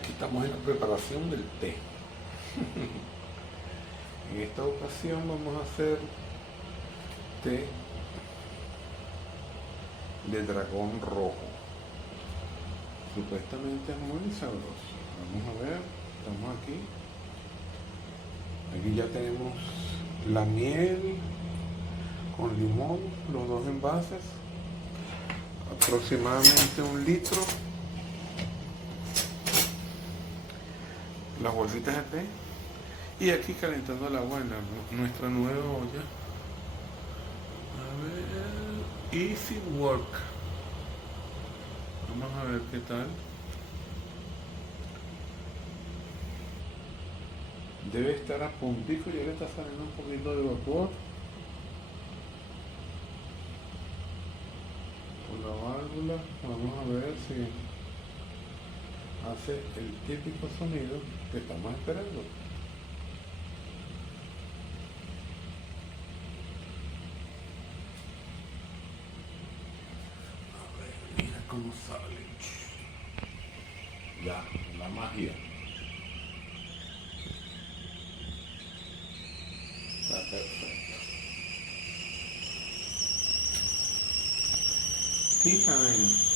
Aquí estamos en la preparación del té. En esta ocasión vamos a hacer té de dragón rojo. Supuestamente es muy sabroso. Vamos a ver, estamos aquí. Aquí ya tenemos la miel con limón, los dos envases, aproximadamente 1 litro. Las bolsitas de té y aquí calentando el agua en nuestra nueva olla. A ver, Easyworkz. Vamos a ver qué tal. Debe estar a puntico, ya le está saliendo un poquito de vapor por la válvula. Vamos a ver si hace el típico sonido que estamos esperando. A ver, mira cómo sale. Ya, la magia. Está perfecto. Sí, cariño.